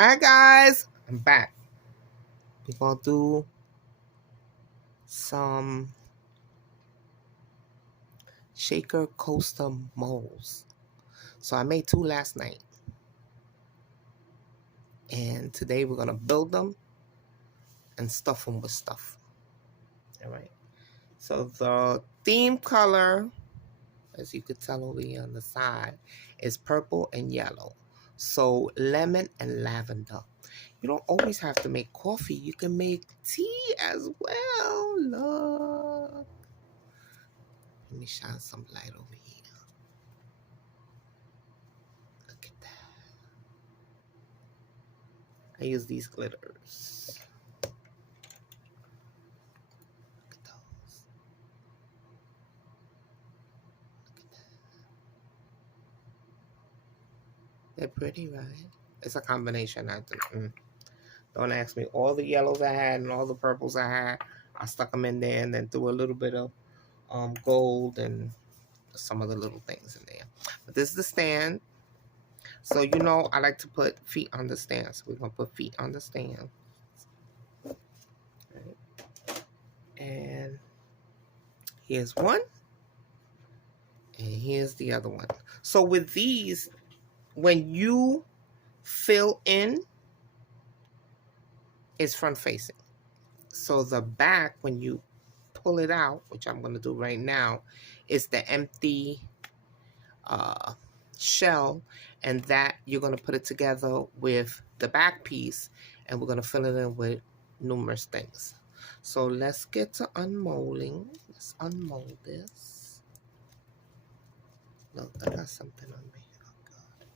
Alright guys, I'm back. We're gonna do some shaker coaster molds. So I made 2 last night. And today we're gonna build them and stuff them with stuff. Alright. So the theme color, as you could tell over here on the side, is purple and yellow. So lemon and lavender. You don't always have to make coffee. You can make tea as well. Look. Let me shine some light over here. Look at that. I use these glitters. Look at those. Look at that. They're pretty, right? It's a combination. Don't ask me. All the yellows I had and all the purples I had, I stuck them in there and then threw a little bit of gold and some of the little things in there. But this is the stand. So you know I like to put feet on the stand. So we're going to put feet on the stand. Right. And here's one. And here's the other one. So with these, when you fill in, it's front facing. So the back, when you pull it out, which I'm going to do right now, is the empty shell, and that you're going to put it together with the back piece, and we're going to fill it in with numerous things. So let's get to unmolding. Let's unmold this. Look, I got something on me. Oh, God.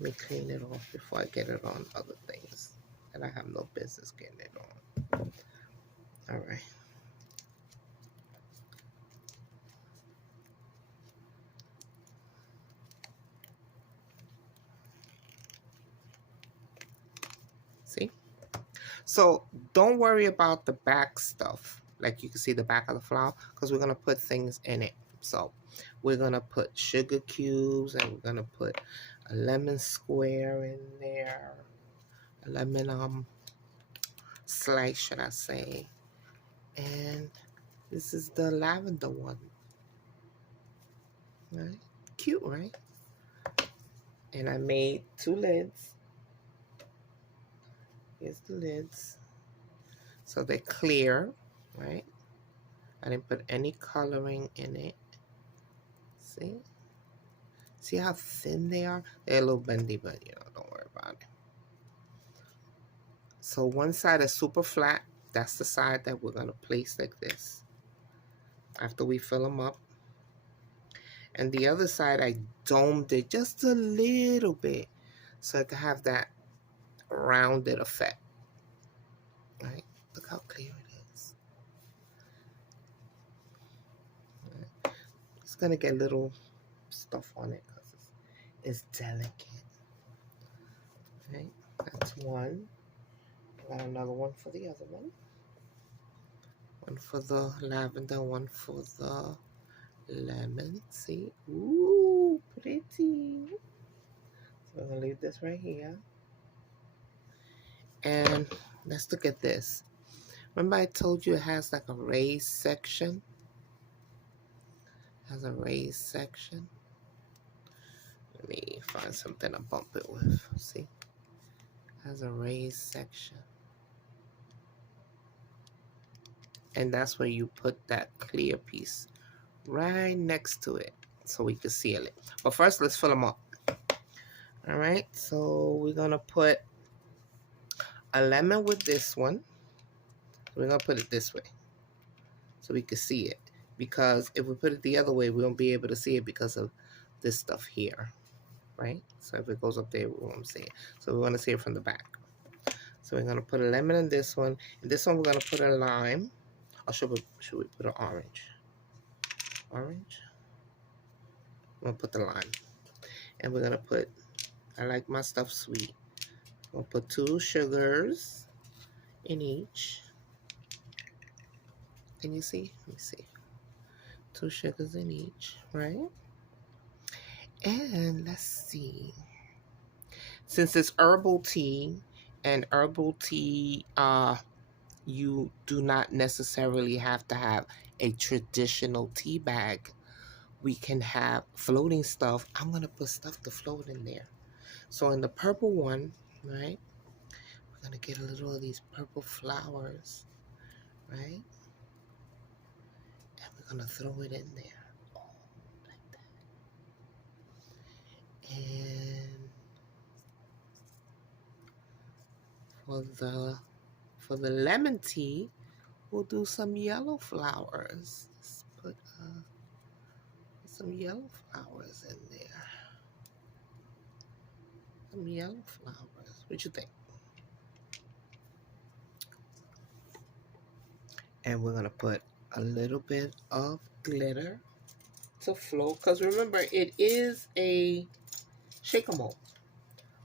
Let me clean it off before I get it on other things that I have no business getting it on. All right. See? So don't worry about the back stuff. Like you can see the back of the flower, because we're going to put things in it. So we're going to put sugar cubes, and we're going to put a lemon square in there. A lemon slice, should I say. And this is the lavender one. Right? Cute, right? And I made 2 lids. Here's the lids. So they're clear, right? I didn't put any coloring in it. See? See how thin they are? They're a little bendy, but you know, don't worry about it. So one side is super flat. That's the side that we're going to place like this after we fill them up. And the other side, I domed it just a little bit so I could have that rounded effect. Right? Look how clear it is. Right? It's going to get little stuff on it because it's delicate. Right? That's one. Got another one for the other one. One for the lavender, one for the lemon. See? Ooh, pretty. So I'm going to leave this right here. And let's look at this. Remember I told you it has like a raised section? It has a raised section. Let me find something to bump it with. See? It has a raised section. And that's where you put that clear piece right next to it so we can seal it. But first, let's fill them up. All right, so we're going to put a lemon with this one. We're going to put it this way so we can see it. Because if we put it the other way, we won't be able to see it because of this stuff here. Right? So if it goes up there, we won't see it. So we want to see it from the back. So we're going to put a lemon in this one. And this one, we're going to put a lime. Or should we put an orange? Orange? I'm going to put the lime. And we're going to put, I like my stuff sweet. We'll put 2 sugars in each. Can you see? Let me see. 2 sugars in each, right? And let's see. Since it's herbal tea, and herbal tea, you do not necessarily have to have a traditional tea bag. We can have floating stuff. I'm going to put stuff to float in there. So in the purple one, right, we're going to get a little of these purple flowers, right? And we're going to throw it in there. Oh, like that. And for the lemon tea, we'll do some yellow flowers. Let's put some yellow flowers in there. Some yellow flowers. What you think? And we're going to put a little bit of glitter to float. Because remember, it is a shaker mold.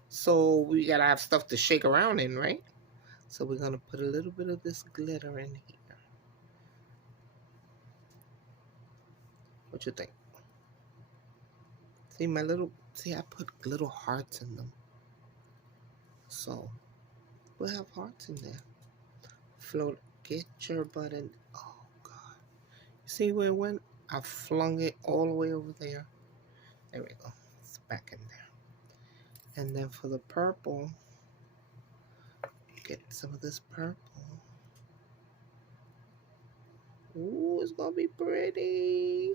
So we got to have stuff to shake around in, right? So we're going to put a little bit of this glitter in here. What you think? See, I put little hearts in them. So we'll have hearts in there. Float, get your butt in. Oh, God. See where it went? I flung it all the way over there. There we go. It's back in there. And then for the purple, get some of this purple. Ooh, it's gonna be pretty.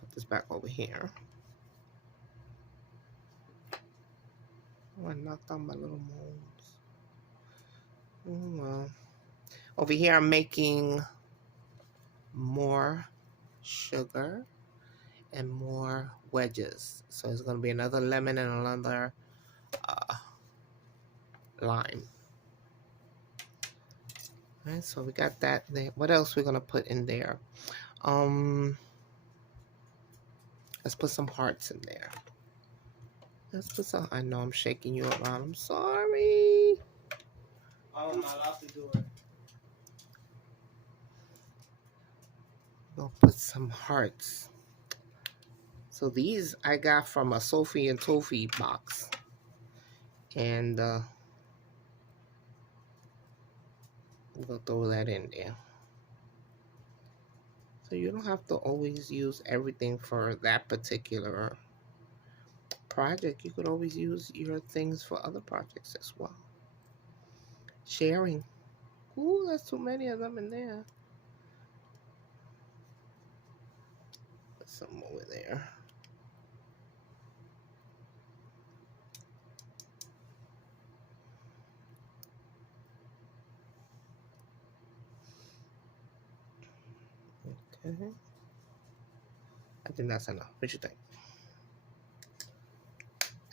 Put this back over here. Oh, I knocked on my little molds. Oh, well. Over here, I'm making more sugar and more wedges. So it's gonna be another lemon and another lime. All right, so we got that there. What else we're gonna put in there? Let's put some hearts in there. Let's put some. I know I'm shaking you around. I'm sorry. I'm not allowed to do it. We'll put some hearts. So these I got from a Sophie and Tofi box, and we'll throw that in there. So you don't have to always use everything for that particular project. You could always use your things for other projects as well. Sharing. Ooh, there's too many of them in there. Put some over there. Okay. I think that's enough. What you think?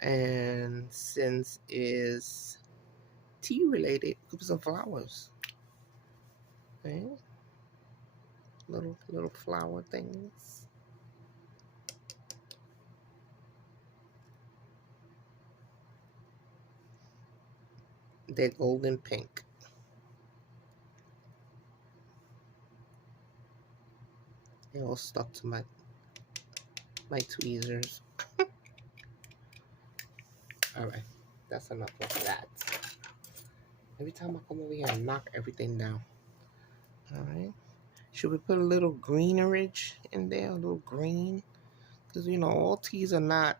And since it's tea related, put some flowers. Okay. Little flower things. They're golden pink. They all stuck to my tweezers. All right, that's enough of that. Every time I come over here, I knock everything down. All right. Should we put a little greenerage in there? A little green? Because, you know, all teas are not,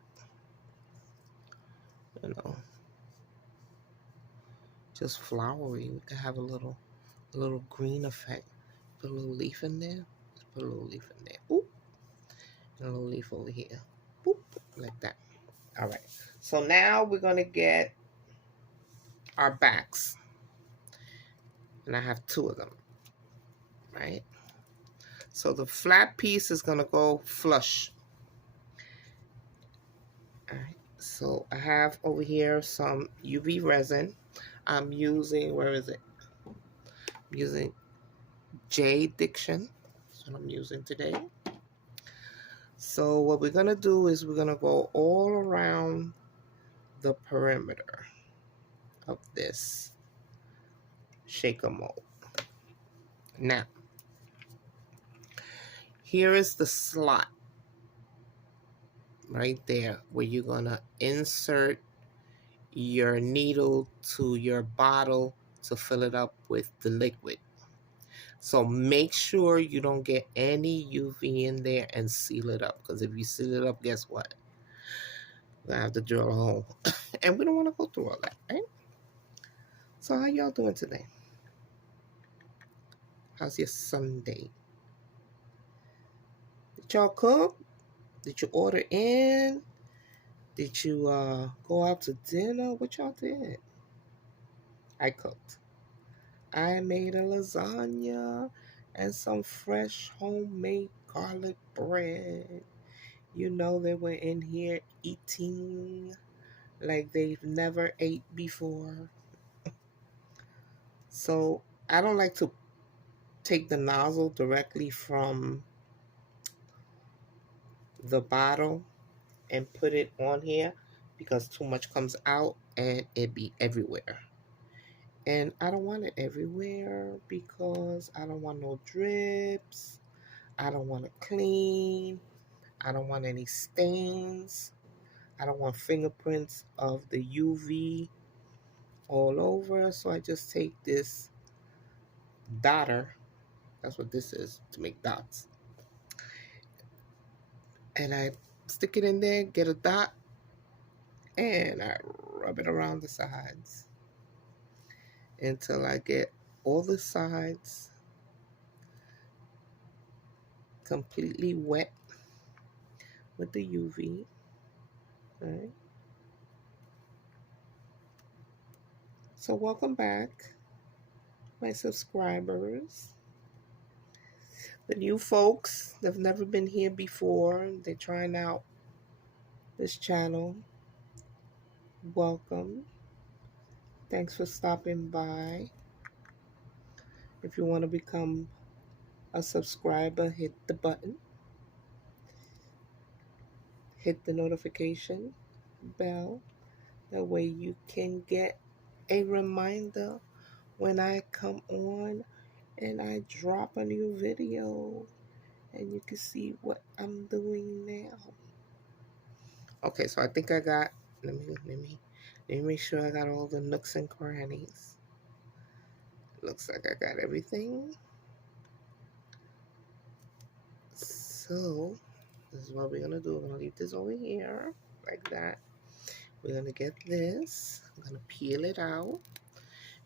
you know, just flowery. We could have a little green effect. Put a little leaf in there. Let's put a little leaf in there. Oop. And a little leaf over here. Boop. Like that. All right. So now we're going to get our backs. And I have two of them. Right? So the flat piece is going to go flush. All right. So I have over here some UV resin. I'm using, where is it? I'm using J Diction. That's what I'm using today. So what we're going to do is we're going to go all around the perimeter of this shaker mold. Now, here is the slot. right there where you're going to insert your needle to your bottle to fill it up with the liquid. So make sure you don't get any UV in there and seal it up, because if you seal it up, guess what? We're going to have to drill a hole. And we don't want to go through all that, right? So how y'all doing today? How's your Sunday? Did y'all cook? Did you order in? Did you go out to dinner? What y'all did? I cooked. I made a lasagna and some fresh homemade garlic bread. You know, they were in here eating like they've never ate before. So I don't like to take the nozzle directly from the bottle and put it on here, because too much comes out and it be everywhere. And I don't want it everywhere because I don't want no drips. I don't want to clean. I don't want any stains. I don't want fingerprints of the UV all over. So I just take this dotter. That's what this is, to make dots. And I stick it in there, get a dot, and I rub it around the sides until I get all the sides completely wet with the UV. Right? So welcome back, my subscribers. The new folks that have never been here before, they're trying out this channel. Welcome. Thanks for stopping by. If you want to become a subscriber, hit the button. Hit the notification bell. That way you can get a reminder when I come on and I drop a new video, and you can see what I'm doing now. Okay, so I think I got, let me make sure I got all the nooks and crannies. Looks like I got everything. So this is what we're gonna do. We're gonna leave this over here like that. We're gonna get this. I'm gonna peel it out.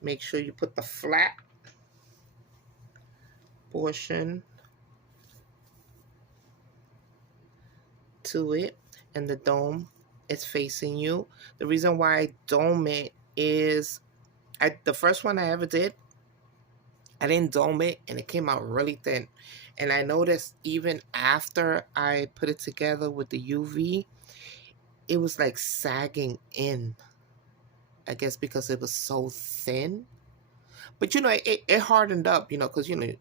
Make sure you put the flat portion to it, and the dome is facing you. The reason why I dome it is the first one I ever did, I didn't dome it and it came out really thin. And I noticed even after I put it together with the UV, it was like sagging in. I guess because it was so thin. But you know, it hardened up, you know, because you know,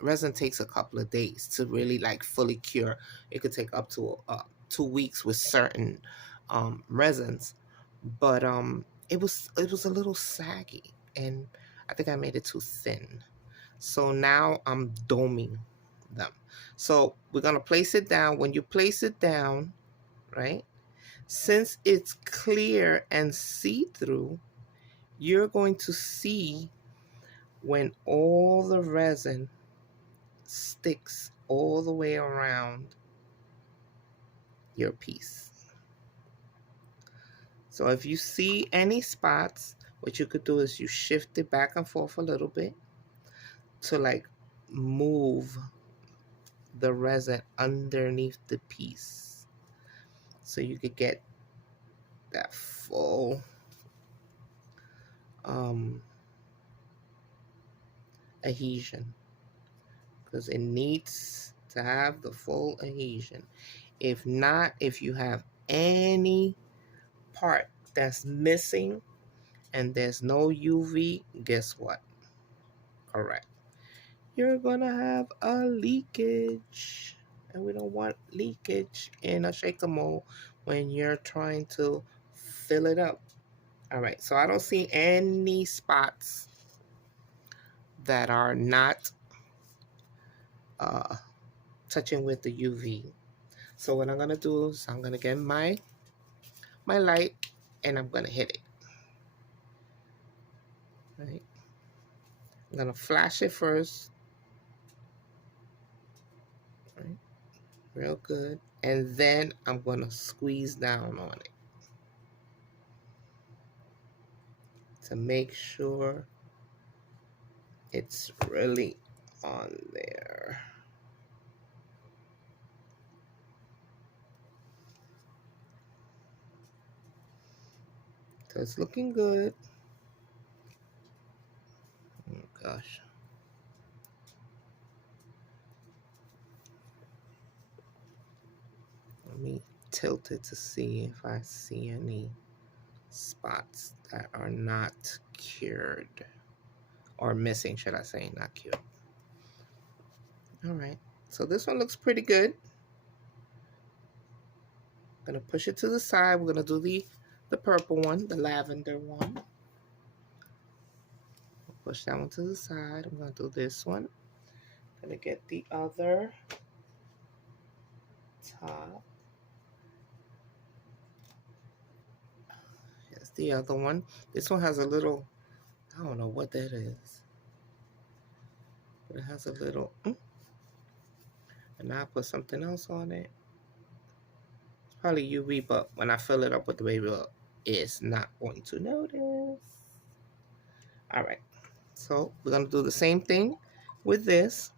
resin takes a couple of days to really like fully cure. It could take up to 2 weeks with certain resins, but it was a little saggy, and I think I made it too thin. So now I'm doming them. So we're gonna place it down. When you place it down, right? Since it's clear and see-through, you're going to see when all the resin sticks all the way around your piece. So if you see any spots, what you could do is you shift it back and forth a little bit to like move the resin underneath the piece, so you could get that full adhesion, because it needs to have the full adhesion. If not, if you have any part that's missing and there's no UV, guess what? Correct. You're gonna have a leakage. And we don't want leakage in a shaker mold when you're trying to fill it up. All right, so I don't see any spots that are not touching with the UV. So what I'm gonna do is I'm gonna get my light and I'm gonna hit it. Right? I'm gonna flash it first. Right? Real good. And then I'm gonna squeeze down on it to make sure it's really on there. So it's looking good. Oh gosh. Let me tilt it to see if I see any spots that are not cured. Or missing, should I say, not cured. All right. So this one looks pretty good. I'm gonna push it to the side. We're gonna do the purple one, the lavender one. Push that one to the side. I'm gonna do this one. I'm gonna get the other top. Here's the other one. This one has a little, I don't know what that is, but it has a little, and now I put something else on it. It's probably UV, but when I fill it up with the baby oil, it's not going to notice. All right, so we're gonna do the same thing with this.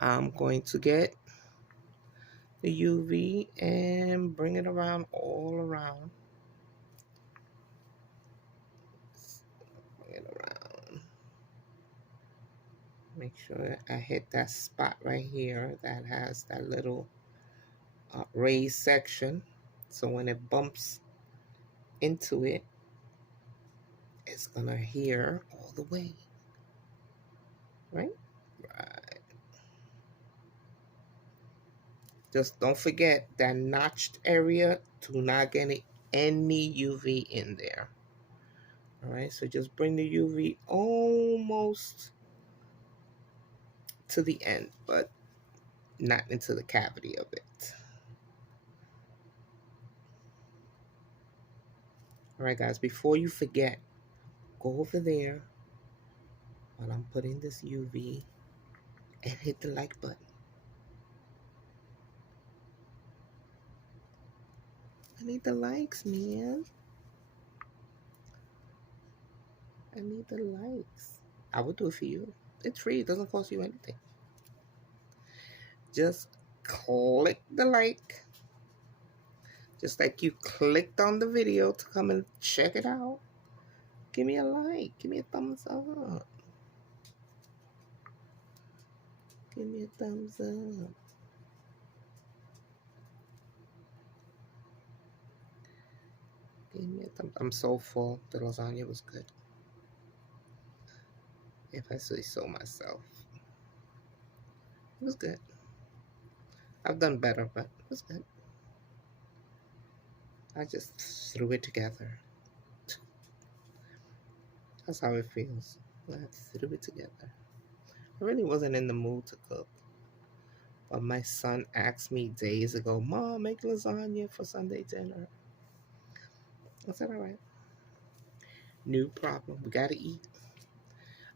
I'm going to get the UV and bring it around all around. Bring it around. Make sure I hit that spot right here that has that little raised section. So when it bumps into it, it's gonna adhere all the way. Right? Right. Just don't forget that notched area. Do not get any UV in there. All right, so just bring the UV almost to the end, but not into the cavity of it. All right, guys, before you forget, go over there while I'm putting this UV and hit the like button. I need the likes, man. I need the likes. I will do it for you. It's free. It doesn't cost you anything. Just click the like. Just like you clicked on the video to come and check it out. Give me a like. Give me a thumbs up. Give me a thumbs up. Give me a thumbs up. I'm so full. The lasagna was good. If I say so myself. It was good. I've done better, but it was good. I just threw it together. That's how it feels. I threw it together. I really wasn't in the mood to cook. But my son asked me days ago, Mom, make lasagna for Sunday dinner. I said, all right. No problem. We gotta eat.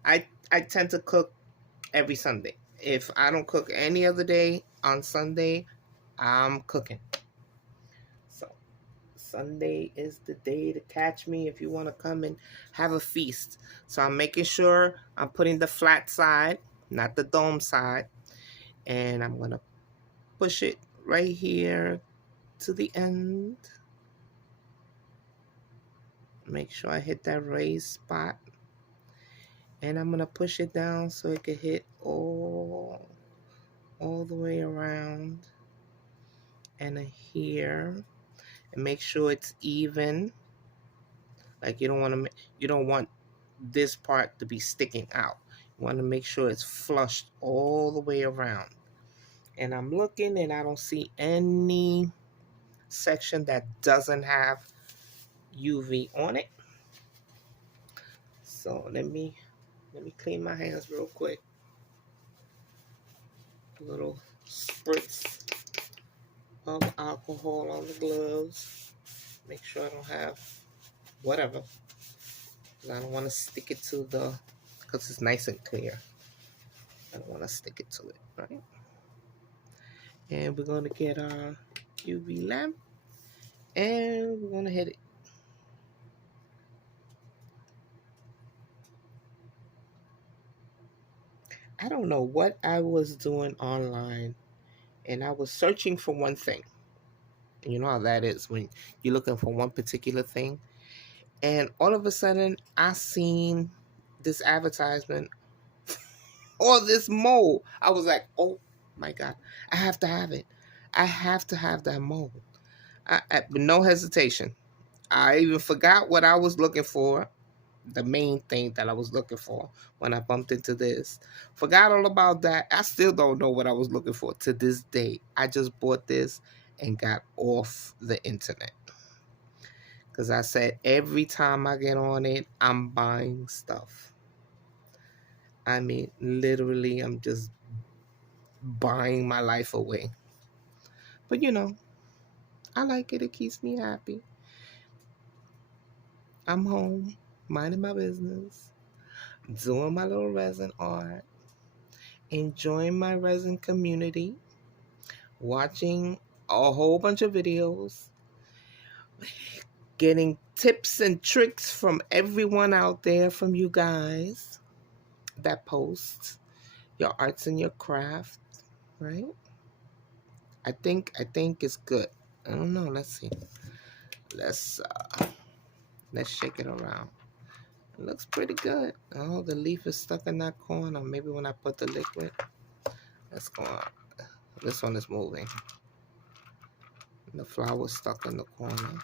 I tend to cook every Sunday. If I don't cook any other day on Sunday, I'm cooking. So Sunday is the day to catch me if you want to come and have a feast. So I'm making sure I'm putting the flat side, not the dome side. And I'm going to push it right here to the end. Make sure I hit that raised spot. And I'm going to push it down so it can hit all the way around and here. And make sure it's even. Like you don't want this part to be sticking out. You want to make sure it's flushed all the way around. And I'm looking and I don't see any section that doesn't have UV on it. So let me clean my hands real quick. A little spritz alcohol on the gloves. Make sure I don't have whatever. 'Cause I don't want to stick it to the, because it's nice and clear. I don't want to stick it to it, right? And we're going to get our UV lamp and we're going to hit it. I don't know what I was doing online, and I was searching for one thing. And you know how that is when you're looking for one particular thing. And all of a sudden, I seen this advertisement or this mold. I was like, oh my God, I have to have it. I have to have that mold. With no hesitation. I even forgot what I was looking for, the main thing that I was looking for when I bumped into this. Forgot all about that. I still don't know what I was looking for to this day. I just bought this and got off the internet. Because I said every time I get on it, I'm buying stuff. I mean, literally, I'm just buying my life away. But you know, I like it. It keeps me happy. I'm home, minding my business, doing my little resin art, enjoying my resin community, watching a whole bunch of videos, getting tips and tricks from everyone out there, from you guys that post your arts and your craft, right? I think it's good. I don't know. Let's see. Let's let's shake it around. It looks pretty good. Oh, the leaf is stuck in that corner. Maybe when I put the liquid, let's go on. This one is moving. The flower's stuck in the corner.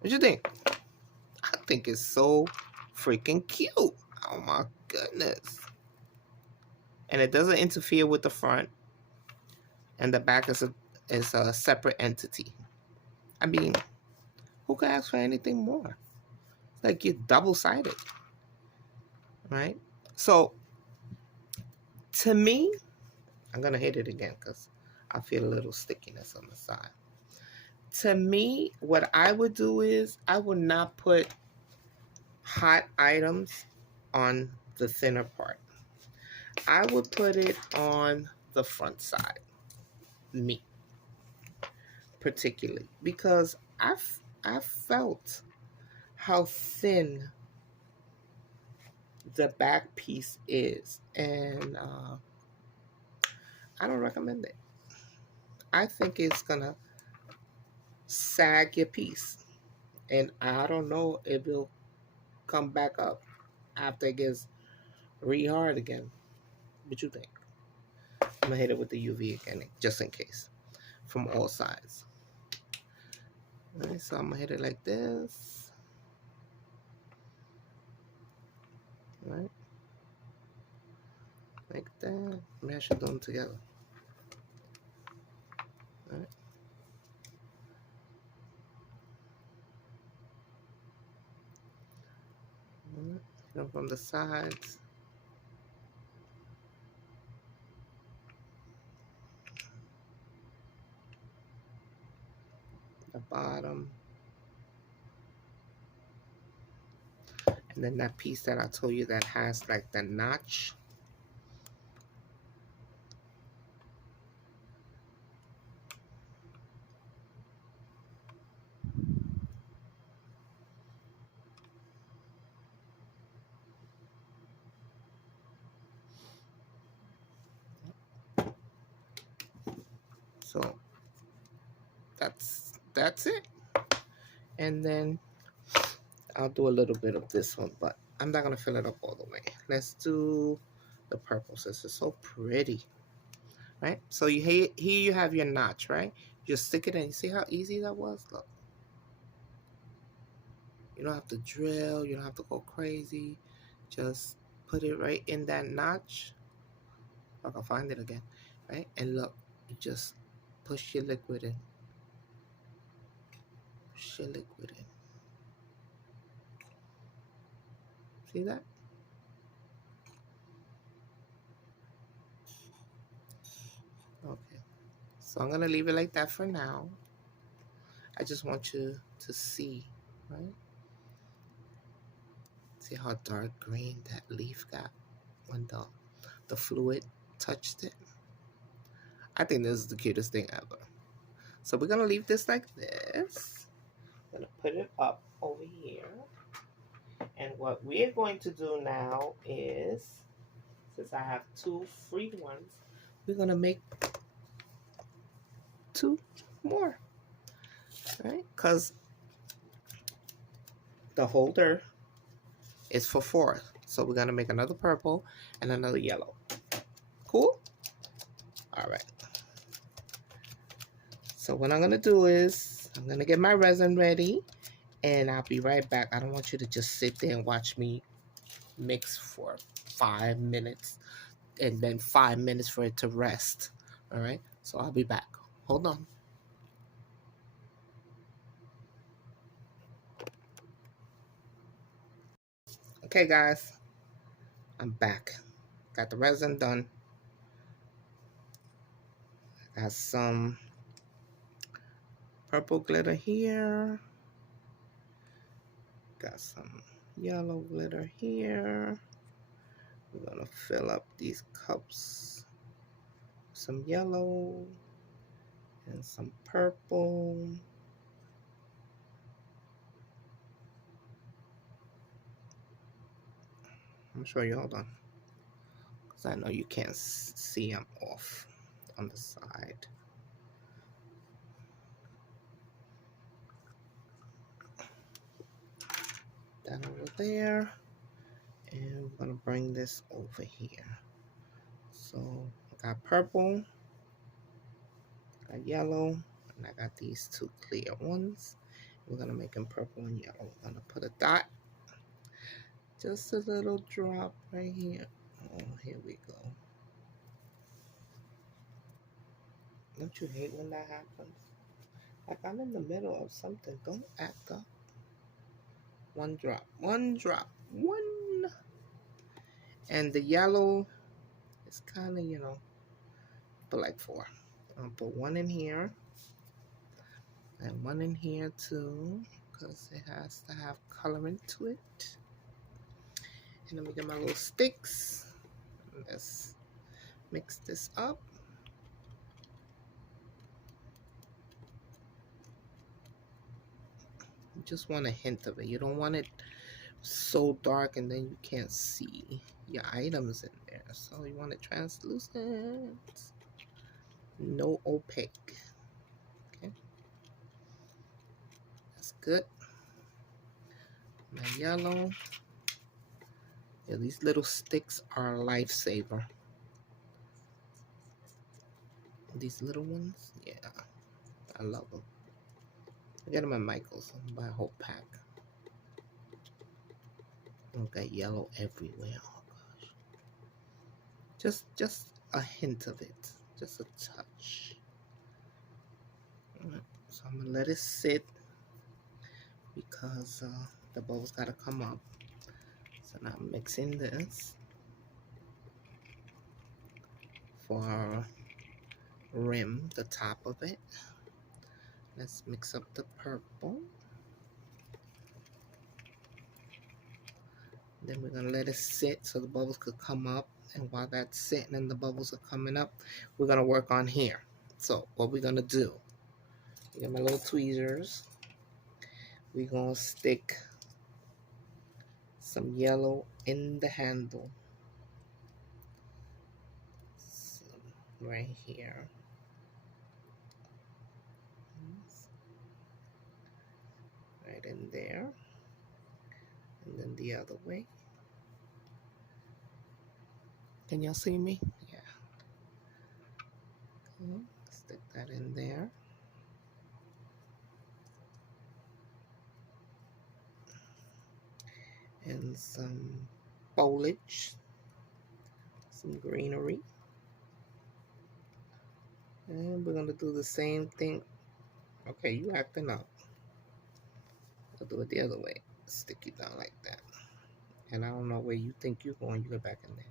What you think? I think it's so freaking cute. Oh my goodness. And it doesn't interfere with the front. And the back is a separate entity. I mean, who could ask for anything more? It's like you're double-sided, right? So, to me, I'm going to hit it again because I feel a little stickiness on the side. To me, what I would do is I would not put hot items on the thinner part. I would put it on the front side, me particularly, because I felt how thin the back piece is, and I don't recommend it. I think it's gonna sag your piece, and I don't know if it'll come back up after it gets re-hard again. What you think? I'm gonna hit it with the UV again, just in case, from all sides. All right, so I'm gonna hit it like this. All right, like that. Maybe I should do them together. All right. All right. Hit them from the sides. The bottom. And then that piece that I told you that has like the notch. So that's it. And then I'll do a little bit of this one, but I'm not gonna fill it up all the way. Let's do the purple since it's so pretty. Right? So here you have your notch, right? Just stick it in. You see how easy that was? Look. You don't have to drill, you don't have to go crazy. Just put it right in that notch. If I can find it again. Right? And look, you just push your liquid in. Push your liquid in. See that? Okay. So I'm gonna leave it like that for now. I just want you to see, right? See how dark green that leaf got when the fluid touched it. I think this is the cutest thing ever. So we're gonna leave this like this. I'm gonna put it up over here. And what we're going to do now is, since I have two free ones, we're gonna make two more, right? Because the holder is for four. So we're gonna make another purple and another yellow. Cool? All right. So what I'm gonna do is, I'm gonna get my resin ready and I'll be right back. I don't want you to just sit there and watch me mix for 5 minutes and then 5 minutes for it to rest. All right, so I'll be back. Hold on. Okay, guys, I'm back. Got the resin done. Got some purple glitter here. Got some yellow glitter here. We're gonna fill up these cups. Some yellow and some purple. I'm sure you, hold on, because I know you can't see I'm off on the side. That over there. And we're gonna bring this over here. So I got purple, got yellow, and I got these two clear ones. We're gonna make them purple and yellow. We're gonna put a dot, just a little drop right here. Oh, here we go. Don't you hate when that happens? Like I'm in the middle of something. Don't act up. One drop, one drop, one. And the yellow is kind of, put like four. I'll put one in here and one in here too, because it has to have coloring to it. And then we get my little sticks. Let's mix this up. You just want a hint of it. You don't want it so dark and then you can't see your items in there. So you want it translucent, no opaque. Okay, that's good. My yellow. Yeah, these little sticks are a lifesaver. These little ones, yeah, I love them. I get them at Michael's. I buy a whole pack. I've got yellow everywhere. Oh gosh. Just a hint of it. Just a touch. Alright, so I'm gonna let it sit because the bubbles gotta come up. So now I'm mixing this for our rim, the top of it. Let's mix up the purple. Then we're gonna let it sit so the bubbles could come up. And while that's sitting and the bubbles are coming up, we're gonna work on here. So what we're gonna do, I got my little tweezers. We're gonna stick some yellow in the handle. So, right here. Right in there. And then the other way. Can y'all see me? Yeah. Okay. Stick that in there. And some foliage. Some greenery. And we're going to do the same thing. Okay, you acting up. I'll do it the other way. Stick you down like that. And I don't know where you think you're going. You go back in there.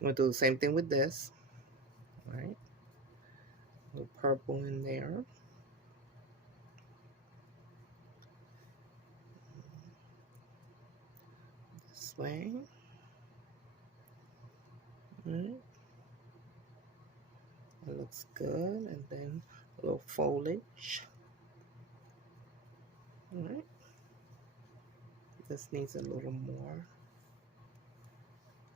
I'm going to do the same thing with this. All right. A little purple in there. This way. Right. It looks good. And then a little foliage. All right. This needs a little more.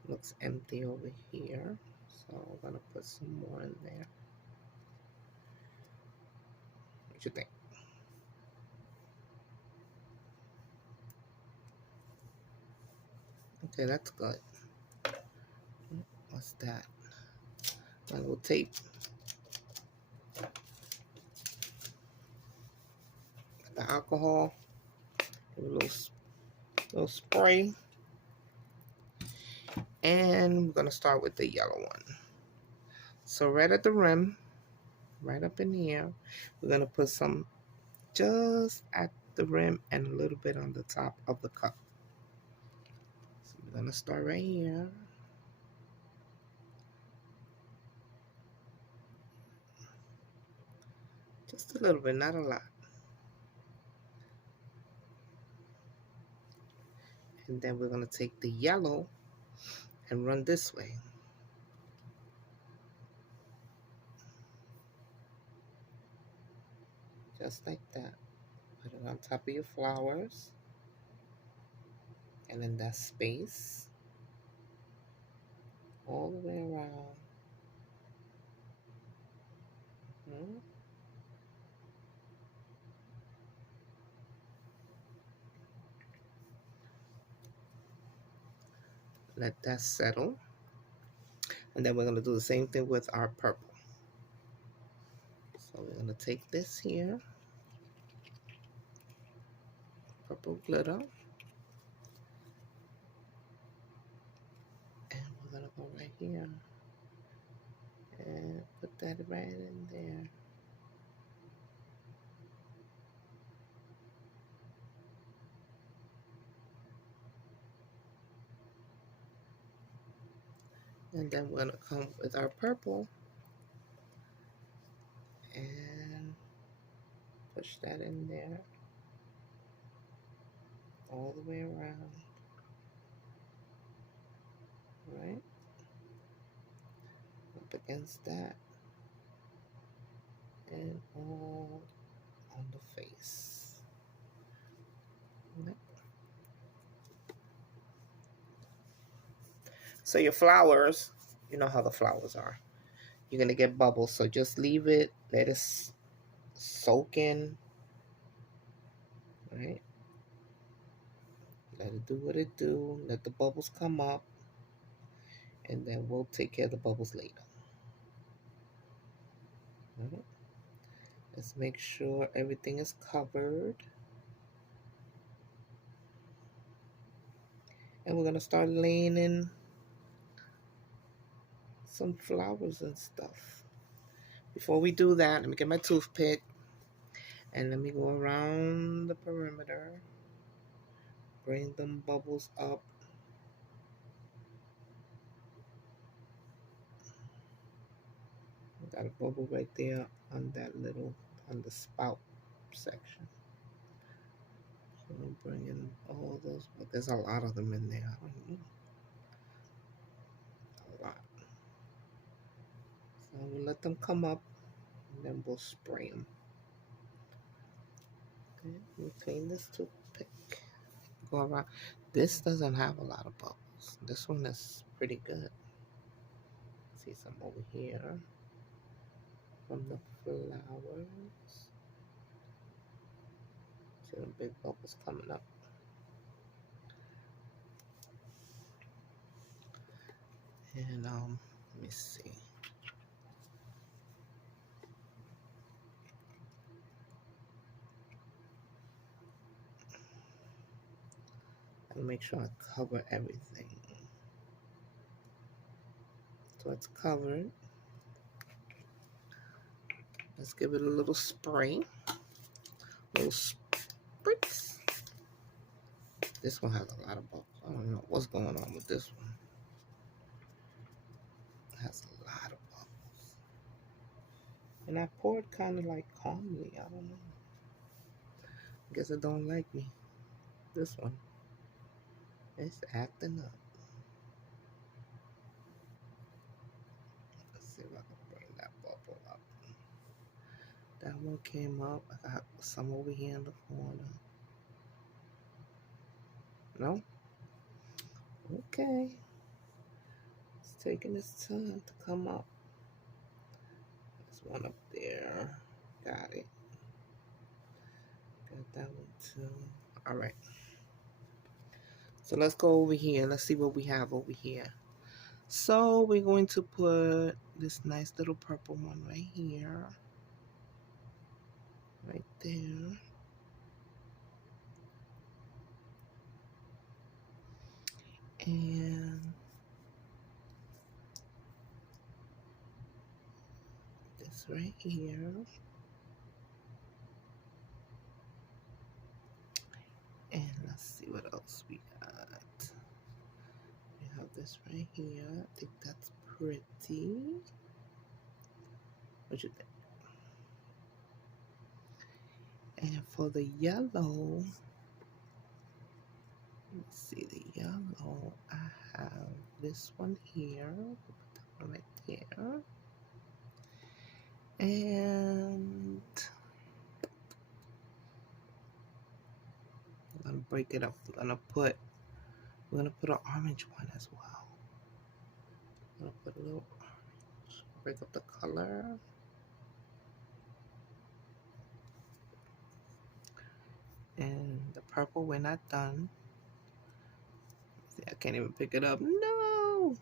Looks empty over here. So I'm gonna put some more in there. What you think? Okay, that's good. What's that? A little tape. The alcohol. A little spray. And we're gonna start with the yellow one. So right at the rim, right up in here, we're gonna put some just at the rim and a little bit on the top of the cup. So we're gonna start right here. Just a little bit, not a lot. And then we're gonna take the yellow and run this way. Just like that. Put it on top of your flowers. And in that space. All the way around. Hmm? Let that settle. And then we're going to do the same thing with our purple. So we're going to take this here. Purple glitter. And we're going to go right here. And put that right in there. And then we're going to come with our purple and push that in there all the way around. Right? Up against that. And all on the face. Right? So your flowers, you know how the flowers are. You're going to get bubbles. So just leave it. Let it soak in. Right? Let it do what it do. Let the bubbles come up. And then we'll take care of the bubbles later. Right? Let's make sure everything is covered. And we're going to start laying in some flowers and stuff. Before we do that, let me get my toothpick. And let me go around the perimeter. Bring them bubbles up. Got a bubble right there on the spout section. So I'm bringing all those, but there's a lot of them in there. A lot. So we'll let them come up, and then we'll spray them. Okay, let me clean this toothpick. Go around. This doesn't have a lot of bubbles. This one is pretty good. See some over here from the flowers. See the big bubbles coming up. And let me see. I'll make sure I cover everything. So it's covered. Let's give it a little spray. Little spritz. This one has a lot of bubbles. I don't know what's going on with this one. It has a lot of bubbles. And I poured kind of like calmly. I don't know. I guess it don't like me. This one. It's acting up. Let's see if I can bring that bubble up. That one came up. I got some over here in the corner. No? Okay. It's taking its time to come up. There's one up there. Got it. Got that one too. Alright. So let's go over here. Let's see what we have over here. So we're going to put this nice little purple one right here. Right there. And this right here. And let's see what else we got. We have this right here. I think that's pretty. What you think? And for the yellow, let's see the yellow. I have this one here. Put that one right there. And I'm gonna break it up. We're gonna put an orange one as well. I'm gonna put a little orange. Break up the color. And the purple, we're not done. See, I can't even pick it up. No!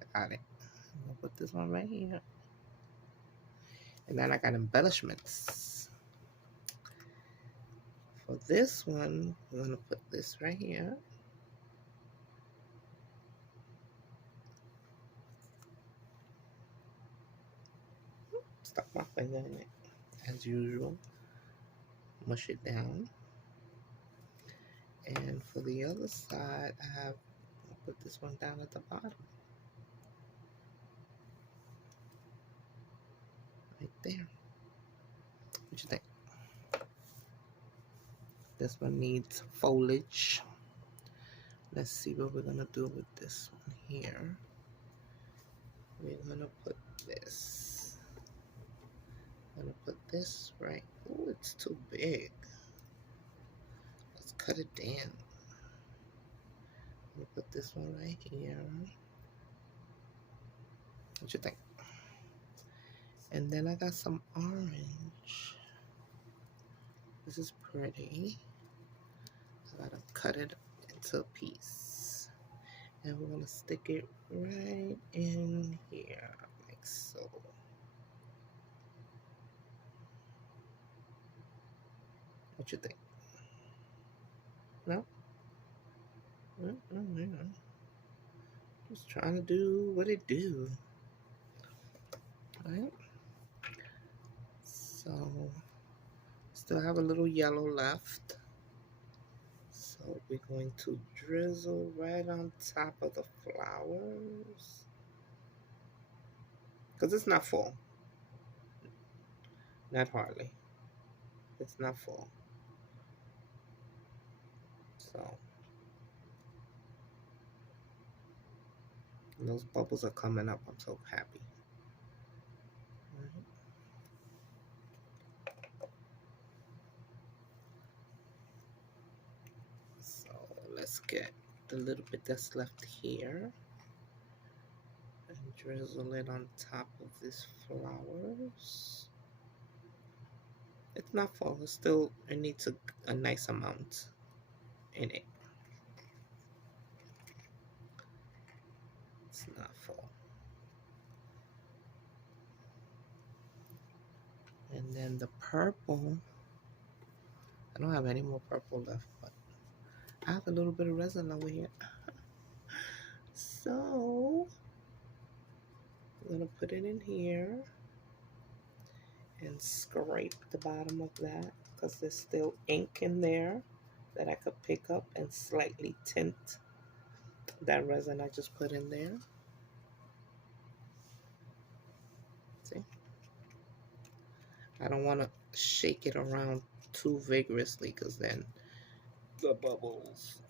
I got it. I'm gonna put this one right here. And then I got embellishments. For this one, we're gonna put this right here. Stuck my finger in it, as usual. Mush it down. And for the other side, I'll put this one down at the bottom. Right there. What you think? This one needs foliage. Let's see what we're gonna do with this one here. We're gonna put this. I'm gonna put this right. Oh, it's too big. Let's cut it down. I'm gonna put this one right here. What you think? And then I got some orange. This is pretty. I gotta cut it into a piece. And we're gonna stick it right in here, like so. What you think? No? Just trying to do what it do. Right? So, still have a little yellow left. So we're going to drizzle right on top of the flowers. Because it's not full. Not hardly. It's not full. So those bubbles are coming up. I'm so happy. Right. So let's get the little bit that's left here and drizzle it on top of these flowers. It's not full. It needs a nice amount in it. It's not full. And then the purple, I don't have any more purple left, but I have a little bit of resin over here. So I'm gonna put it in here and scrape the bottom of that because there's still ink in there that I could pick up and slightly tint that resin I just put in there. See? I don't want to shake it around too vigorously because then the bubbles.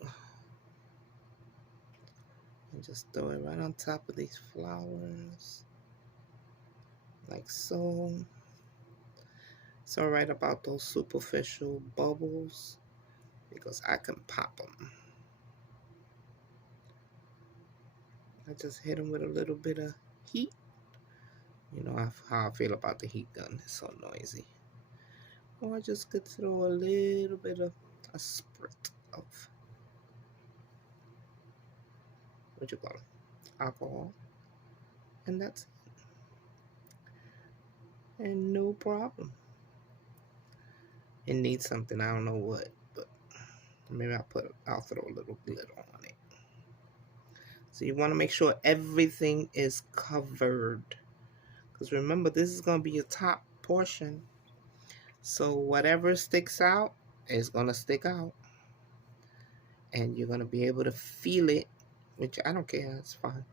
And just throw it right on top of these flowers, like so. It's all right about those superficial bubbles because I can pop them. I just hit them with a little bit of heat. You know how I feel about the heat gun. It's so noisy. Or I just could throw a little bit of a sprit of, what you call it, alcohol. And that's it. And no problem. It needs something, I don't know what, but maybe I'll throw a little glitter on it. So you want to make sure everything is covered. Because remember, this is going to be your top portion. So whatever sticks out is going to stick out. And you're going to be able to feel it, which I don't care. It's fine.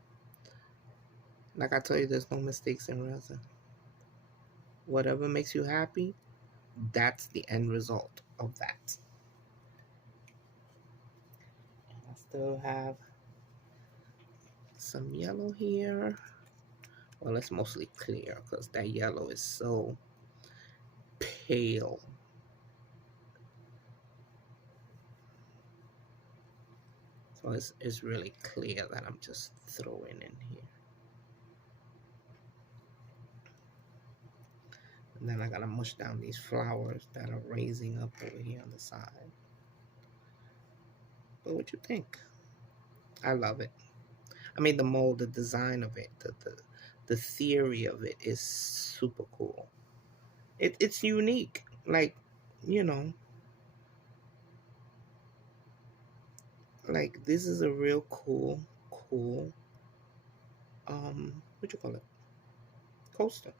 Like I told you, there's no mistakes in resin. Whatever makes you happy, that's the end result of that. And I still have some yellow here. Well, it's mostly clear because that yellow is so pale. So it's really clear that I'm just throwing in here. And then I gotta mush down these flowers that are raising up over here on the side. But what you think? I love it. I mean, the mold, the design of it, the theory of it is super cool. It's unique. Like, you know, like this is a real cool what you call it? Coaster.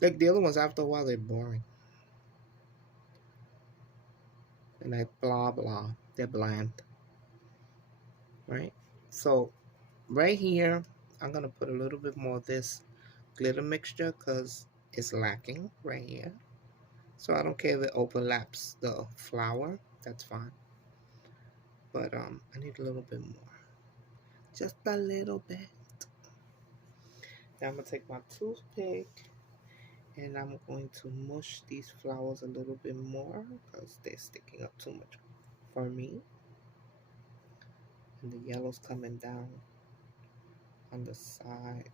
Like the other ones, after a while, they're boring. And like blah blah, they're bland, right? So right here, I'm gonna put a little bit more of this glitter mixture because it's lacking right here. So I don't care if it overlaps the flower, that's fine. But I need a little bit more, just a little bit. Now I'm gonna take my toothpick and I'm going to mush these flowers a little bit more because they're sticking up too much for me. And the yellow's coming down on the side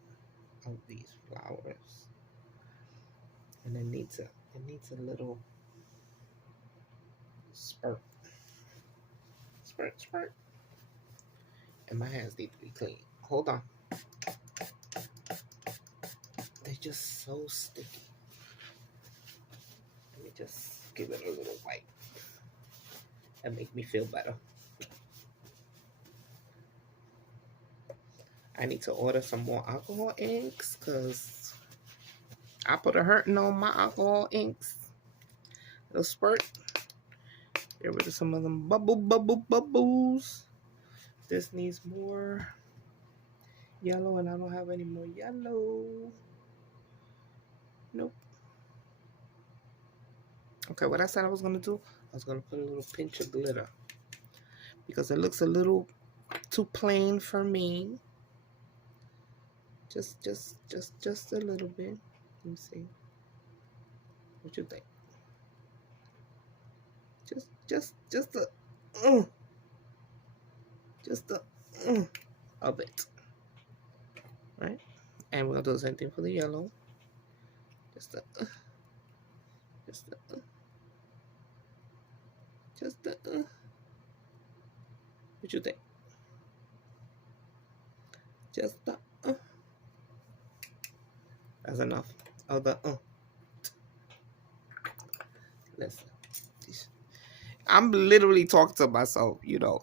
of these flowers. And it needs a little spurt. Spurt. And my hands need to be clean. Hold on. They're just so sticky. Let me just give it a little wipe. That make me feel better. I need to order some more alcohol inks because I put a hurting on my alcohol inks. It'll spurt. Get rid of some of them bubbles. This needs more yellow and I don't have any more yellow. Nope. Okay, what I said I was going to do, I was going to put a little pinch of glitter because it looks a little too plain for me. Just a little bit. Let me see. What you think? Just a of it, right? And we're gonna do the same thing for the yellow. Just a what you think? Just the that's enough of the Listen, I'm literally talking to myself, you know.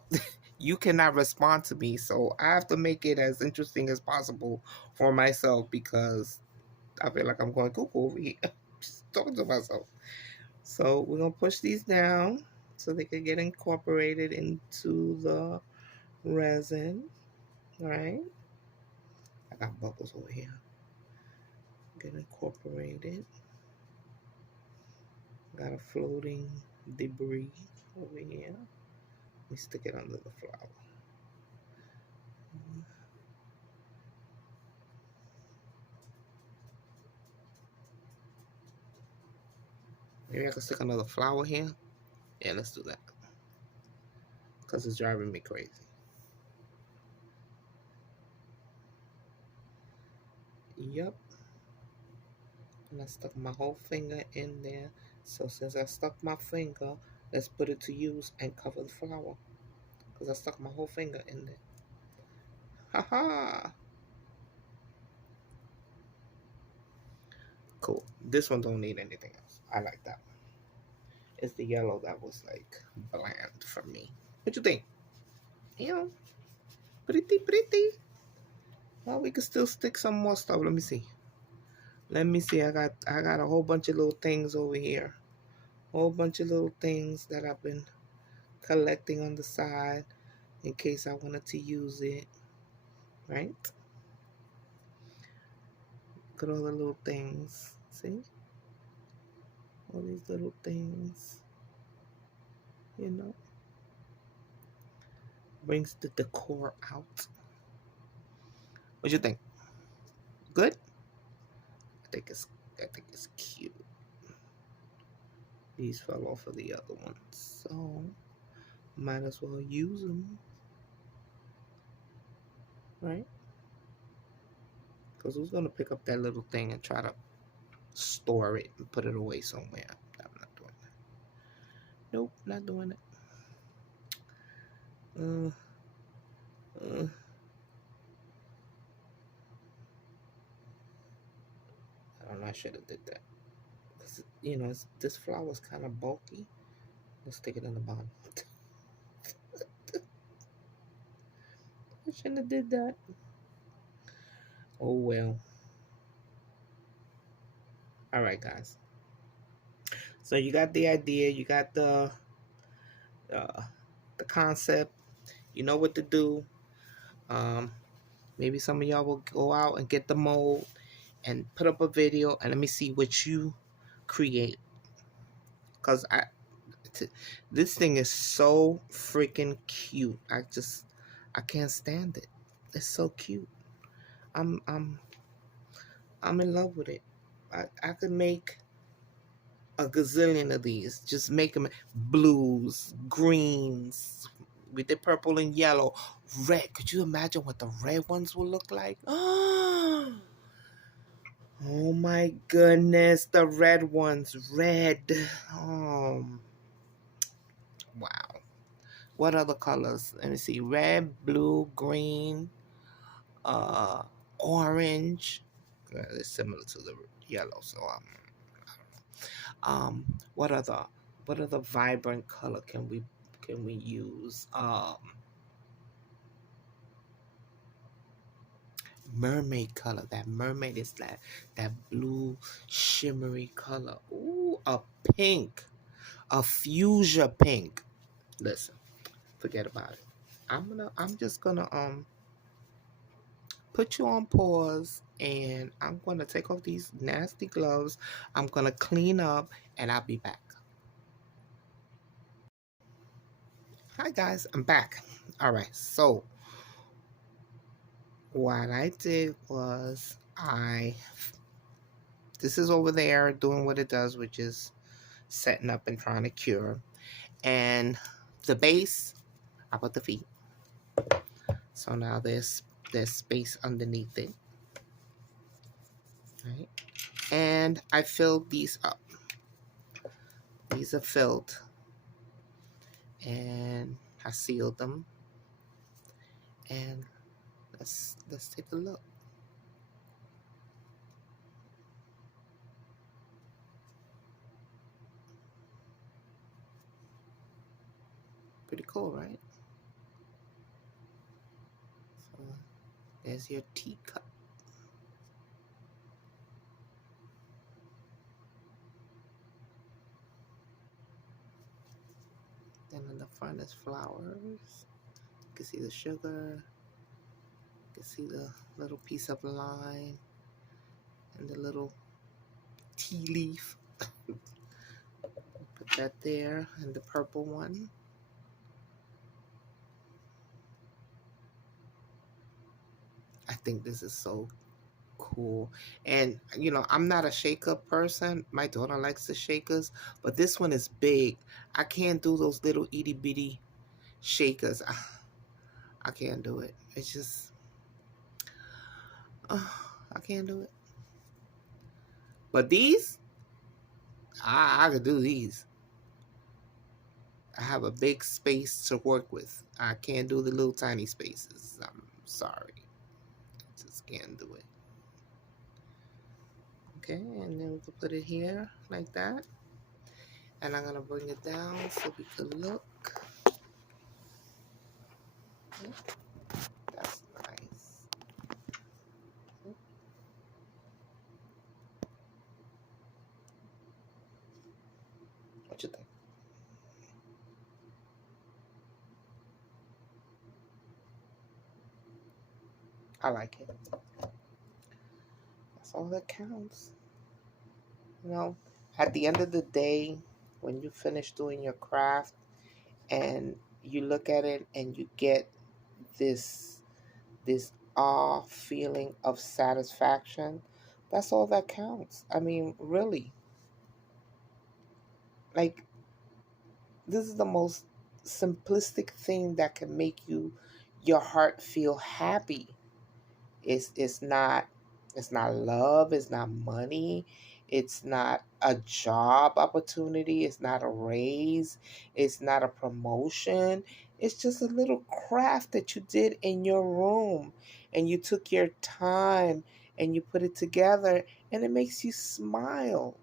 You cannot respond to me, so I have to make it as interesting as possible for myself because I feel like I'm going cuckoo over here. Just talking to myself. So we're gonna push these down so they can get incorporated into the resin. All right. I got bubbles over here. get incorporated. Got a floating debris over here. We stick it under the flower. Maybe I can stick another flower here. Yeah, let's do that. Because it's driving me crazy. Yep. And I stuck my whole finger in there. So since I stuck my finger, let's put it to use and cover the flower. Because I stuck my whole finger in there. Haha. Cool. This one don't need anything else. I like that one. It's the yellow that was like bland for me. What you think? You know, pretty. Well, we can still stick some more stuff. Let me see. Let me see. I got a whole bunch of little things over here. Whole bunch of little things that I've been collecting on the side in case I wanted to use it. Right? Look at all the little things. See? All these little things. You know. Brings the decor out. What you think? Good? I think it's cute. These fell off of the other ones, so might as well use them, right? Because who's gonna pick up that little thing and try to store it and put it away somewhere? I'm not doing that. Nope, not doing it. Uh, uh. I don't know. I should have did that. Cause this flower's kind of bulky. Let's stick it in the bottom. I shouldn't have did that. Oh well. All right, guys. So you got the idea. You got uh, the concept. You know what to do. Um, maybe some of y'all will go out and get the mold and put up a video and let me see what you create. Cause this thing is so freaking cute. I can't stand it. It's so cute. I'm I'm I'm in love with it. I could make a gazillion of these. Just make them blues, greens. We did purple and yellow, red. Could you imagine what the red ones will look like? Oh my goodness, the red ones, red. Um, wow. What other colors? Let me see. Red, blue, green, uh, orange. It's similar to the yellow, so um, what other vibrant color can we use? Mermaid color. That mermaid is that blue shimmery color. Ooh, a pink, a fuchsia pink. Listen, forget about it. I'm just gonna put you on pause, and I'm gonna take off these nasty gloves. I'm gonna clean up, and I'll be back. Hi guys, I'm back. All right, so what I did was this is over there doing what it does, which is setting up and trying to cure. And the base, I put the feet. So now there's space underneath it. Right? And I filled these up. These are filled. And I sealed them. And let's take a look. Pretty cool, right? So there's your teacup. Then in the front is flowers. You can see the sugar. You can see the little piece of lime. And the little tea leaf. Put that there, and the purple one. I think this is so cool. And you know, I'm not a shaker person. My daughter likes the shakers, but this one is big. I can't do those little itty bitty shakers. I can't do it. It's just, I can't do it. But these, I could do these. I have a big space to work with. I can't do the little tiny spaces. I'm sorry. I just can't do it. Okay, and then we can put it here like that. And I'm gonna bring it down so we can look. That's nice. What you think? I like it. That's all that counts. You know, at the end of the day, when you finish doing your craft and you look at it and you get this this awe feeling of satisfaction, that's all that counts. I mean, really. Like, this is the most simplistic thing that can make your heart feel happy. It's not love, it's not money, it's not a job opportunity, it's not a raise, it's not a promotion. It's just a little craft that you did in your room, and you took your time and you put it together, and it makes you smile.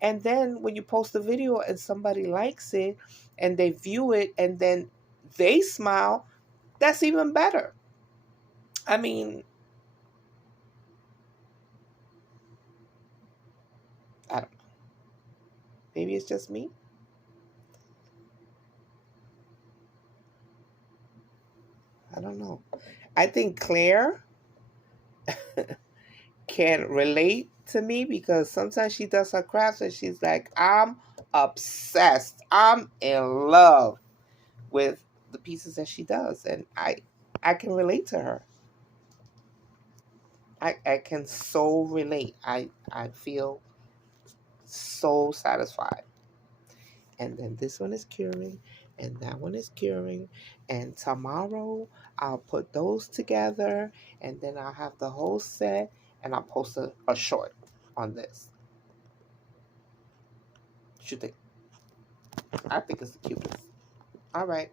And then when you post a video and somebody likes it and they view it and then they smile, that's even better. I mean, I don't know. Maybe it's just me. I don't know. I think Claire can relate to me because sometimes she does her crafts and she's like, I'm obsessed. I'm in love with the pieces that she does. And I can relate to her. I can so relate. I feel so satisfied. And then this one is curing, and that one is curing. And tomorrow I'll put those together, and then I'll have the whole set, and I'll post a short on this. What you think? I think it's the cutest. All right,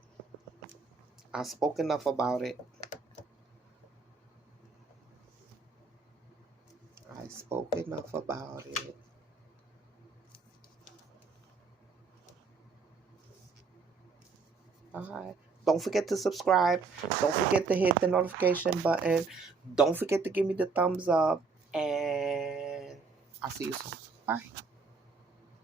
I spoke enough about it. I spoke enough about it. All right. Don't forget to subscribe. Don't forget to hit the notification button. Don't forget to give me the thumbs up. And I'll see you soon. Bye.